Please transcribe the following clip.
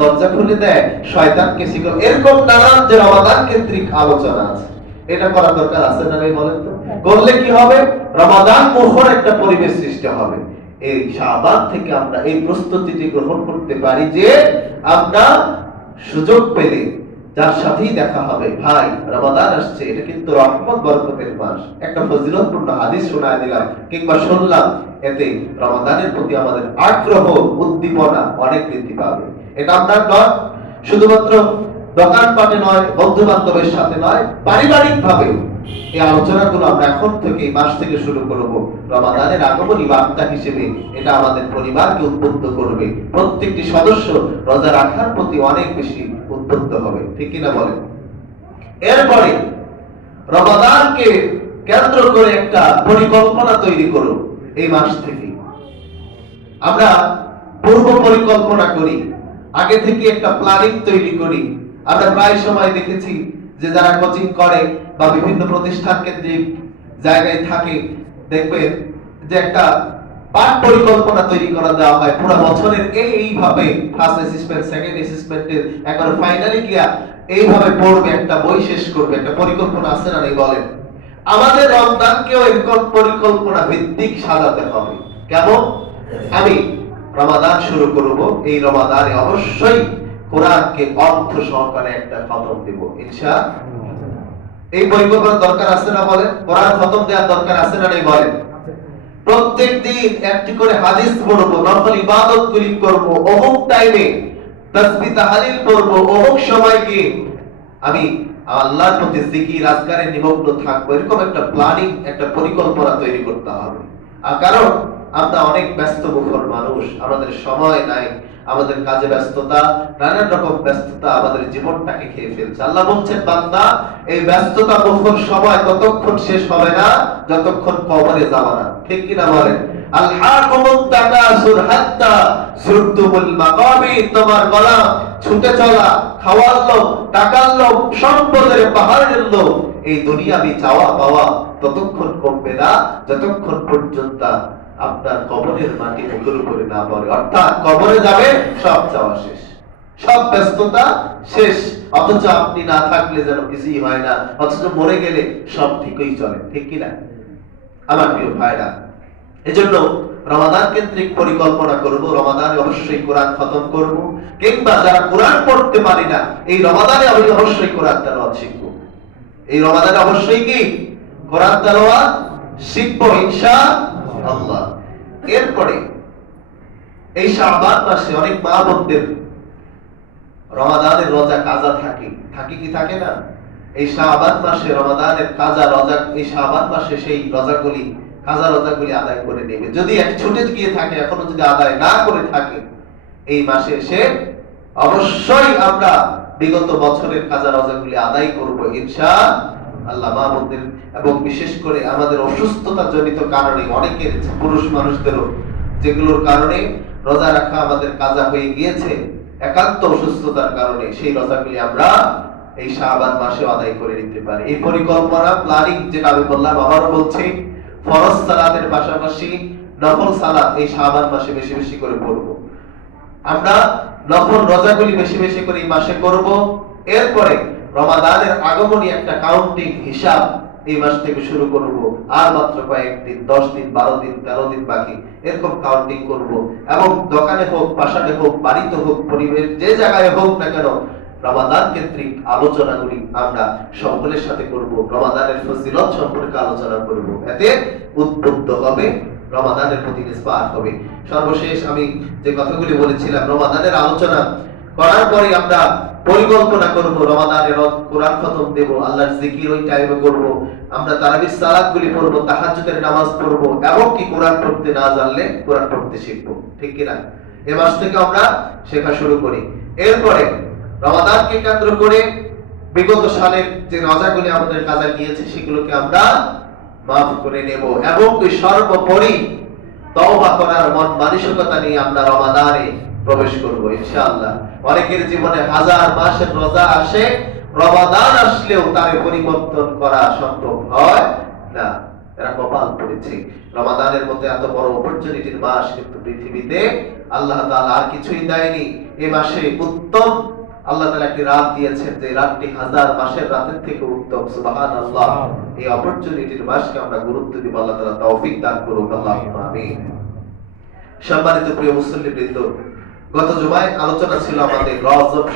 দরজা খুলে দেয়, শয়তানকে শিখো, এরকম নানান যে রমাদান কেন্দ্রিক আলোচনা আছে, এটা করা দরকার আছে না নেই বলেন তো? করলে কি হবে? রমাদান মুখর একটা পরিবেশ সৃষ্টি হবে। এই শাবান থেকে আমরা এই প্রস্তুতিটি গ্রহণ করতে পারি যে আমরা সুযোগ পেলে যার সাথেই দেখা হবে, ভাই রমাদান আসছে, এটা কিন্তু রহমত বরকতের মাস, একটা ফজিলতপূর্ণ হাদিস শোনায় দিলাম কিংবা শুনলাম, এতে রমাদানের প্রতি আমাদের আগ্রহ উদ্দীপনা অনেক বৃদ্ধি পাবে। এটা আমরা নয় শুধুমাত্র দোকানপাটে নয়, বন্ধু বান্ধবের সাথে নয়, পারিবারিক ভাবে এই আলোচনাগুলো আমরা এখন থেকে এই মাস থেকে শুরু করব। রমাদানের আগমনী বার্তা হিসেবে এটা আমাদের পরিবারকে উদ্বুদ্ধ করবে, প্রত্যেকটি সদস্য রোজা রাখার প্রতি অনেক বেশি উদ্বুদ্ধ হবে, ঠিক কিনা বলেন? এরপরে রমাদানকে কেন্দ্র করে একটা পরিকল্পনা তৈরি করুন। এই মাস থেকে আমরা পূর্ব পরিকল্পনা করি, আগে থেকে একটা প্ল্যানিং তৈরি করি। আমরা প্রায় সময় দেখেছি যে যারা কোচিং করে বা বিভিন্ন প্রতিষ্ঠান কেন্দ্রিক জায়গায় থাকে, দেখবেন যে একটা পাঠ পরিকল্পনা তৈরি করা দেওয়া হয় পুরো বছরের, এইভাবে ফার্স্ট অ্যাসেসমেন্ট, সেকেন্ড অ্যাসেসমেন্টের একবার ফাইনালি গিয়া এইভাবে পড়বে, একটা বই শেষ করবে, একটা পরিকল্পনা আছে না নেই বলেন? আমাদের রমজানকেও এরকম পরিকল্পনা ভিত্তিক সাজাতে হবে। কেমন? আমি রমাদান শুরু করব, এই রমাদানে অবশ্যই কোরআনকে অর্থ সহকারে একটা খতম দেব ইনশাআল্লাহ। এই পরিকল্পনা দরকার আছে না বলেন? কোরআন খতম দেওয়ার দরকার আছে না নেই বলেন? প্রত্যেক দিন একটি করে হাদিস পড়ব, নফল ইবাদতগুলি করব, অমুক টাইমে তাসবিহ তাহলিল পড়ব, অমুক সময় গিয়ে আমি আল্লাহর প্রতি জিকির আজকারে নিমগ্ন থাকবো। এরকম একটা প্ল্যানিং, একটা পরিকল্পনা তৈরি করতে হবে। আর কারণ আমরা অনেক ব্যস্তবহুল মানুষ, আমাদের সময় নাই, আমাদের কাজে ব্যস্ততা, নানান রকম ব্যস্ততা আমাদের জীবনটাকে খেয়ে ফেলছে। আল্লাহ বলছেন, বান্দা এই ব্যস্ততা বহুল সময় ততক্ষণ শেষ হবে না যতক্ষণ কবরে যাবা না, ঠিক কিনা বলেন? আলহাকুমুত তাকাসুর হাত্তা যুরতুমুল মাকাবির, তোমার গলা ছুটে চলা, খাওয়ার লোভ, টাকার লোভ, সম্পদের পাহাড়ের লোভ, এই দুনিয়াবি চাওয়া পাওয়া ততক্ষণ কমবে না যতক্ষণ পর্যন্ত আপনার কবরের মাটি মুখের উপরে না পড়ে। অর্থাৎ কবরে যাবে, সব চাওয়া শেষ, সব ব্যস্ততা শেষ, অথচ আপনি না থাকলে যেন কিছুই হয় না, অথচ মরে গেলে সব ঠিকই চলে, ঠিক কিনা আমার প্রিয় ভাইরা? এজন্য রমাদান কেন্দ্রিক পরিকল্পনা করব, রমাদানে অবশ্যই কোরআন খতম করব, কিংবা যারা কোরআন পড়তে পারি না, এই রমাদানে আমি অবশ্যই কোরআন তেলাওয়াত শিখব। এই রমাদানে অবশ্যই কি কোরআন তেলাওয়াত শিখব ইনশাআল্লাহ। এরপরে এই শাবান মাসে অনেক মা বোনদের রমাদানের রোজা কাজা থাকে, থাকে কি থাকে না? এই শাবান মাসে রমাদানের কাজা রোজা, এই শাবান মাসে সেই রোজাগুলি, কাজা রোজাগুলি আদায় করে নেবে। যদি এক ছুটে গিয়ে থাকে, এখনো যদি আদায় না করে থাকে, এই মাসে এসে অবশ্যই আমরা বিগত বছরের কাজা রোজাগুলি আদায় করব ইনশাআল্লাহ। মা বোনদের এবং বিশেষ করে আমাদের অসুস্থতা জনিত কারণে, অনেকের পুরুষ মানুষদেরও যেগুলোর কারণে রোজা রাখা আমাদের কাজা হয়ে গিয়েছে একান্ত অসুস্থতার কারণে, সেই রোজাগুলি আমরা এই শাবান মাসে আদায় করে নিতে পারি। এই পরিকল্পনা প্ল্যানিং যেটা আমি বললাম, আবারও বলছি, ফরজ সালাতের পাশাপাশি নফল সালাত এই শাবান মাসে বেশি বেশি করে পড়ব। আমরা নফল রোজাগুলি বেশি বেশি করে এই মাসে করব। এরপরে রমাদানের আগমনী একটা কাউন্টিং হিসাব এই মাস থেকে শুরু করব। আর মাত্র কয়েকদিন, 10 দিন, 12 দিন, 13 দিন বাকি, এরকম কাউন্টিং করব। এবং দোকানে হোক, বাসাতে হোক, বাড়িতে হোক, পরিবেশ যে জায়গায় হোক না কেন, রমাদান কেন্দ্রিক আলোচনাগুলি আমরা সকলের সাথে করব। রমাদানের ফজিলত সম্পর্কে আলোচনা করব, এতে উদ্বুদ্ধ হবে, রমাদানের প্রতি নিসবাত হবে। সর্বশেষ আমি যে কথাগুলি বলেছিলাম, রমাদানের আলোচনা করার পরে আমরা পরিকল্পনা করব, রমাদানের কোরআন খতম দেব, আল্লাহর জিকির ওই টাইমে করব, আমরা তারাবির সালাতগুলি পড়ব, তাহাজ্জুদের নামাজ পড়ব, এবং কি কোরআন পড়তে না জানলে কোরআন পড়তে শিখব, ঠিক কি না? এই মাস থেকে আমরা শেখা শুরু করি। এরপরে রমাদানকে কেন্দ্র করে বিগত সালের যে রোজাগুলি আমাদের কাজা গিয়েছে সেগুলোকে আমরা মাফ করে নেব, এবং সর্বোপরি তওবা করার মন মানসিকতা নিয়ে আমরা রমাদানে প্রবেশ করব ইনশাআল্লাহ। অনেকের জীবনে হাজার মাসের রোজা আসে, রমাদান আসলেও তার পরিবর্তন করা সম্ভব হয় না। এরা কপাল পড়েছে। রমাদানের মধ্যে এত বড় অপরচুনিটির মাস কিন্তু পৃথিবীতে আল্লাহ তাআলা আর কিছুই দেয়নি। এই মাসে উত্তম আল্লাহ তাআলা একটি রাত দিয়েছেন, যে রাতটি হাজার মাসের রাতের থেকে উত্তম। সুবহানাল্লাহ। এই অপরচুনিটির মাসকে আমরা গুরুত্ব দিব। আল্লাহ তাআলা তৌফিক দান করুক। আল্লাহুম্মা আমিন। সম্মানিত প্রিয় মুসল্লিবৃন্দ, গত জুমায় আলোচনা ছিল আমাদের রজব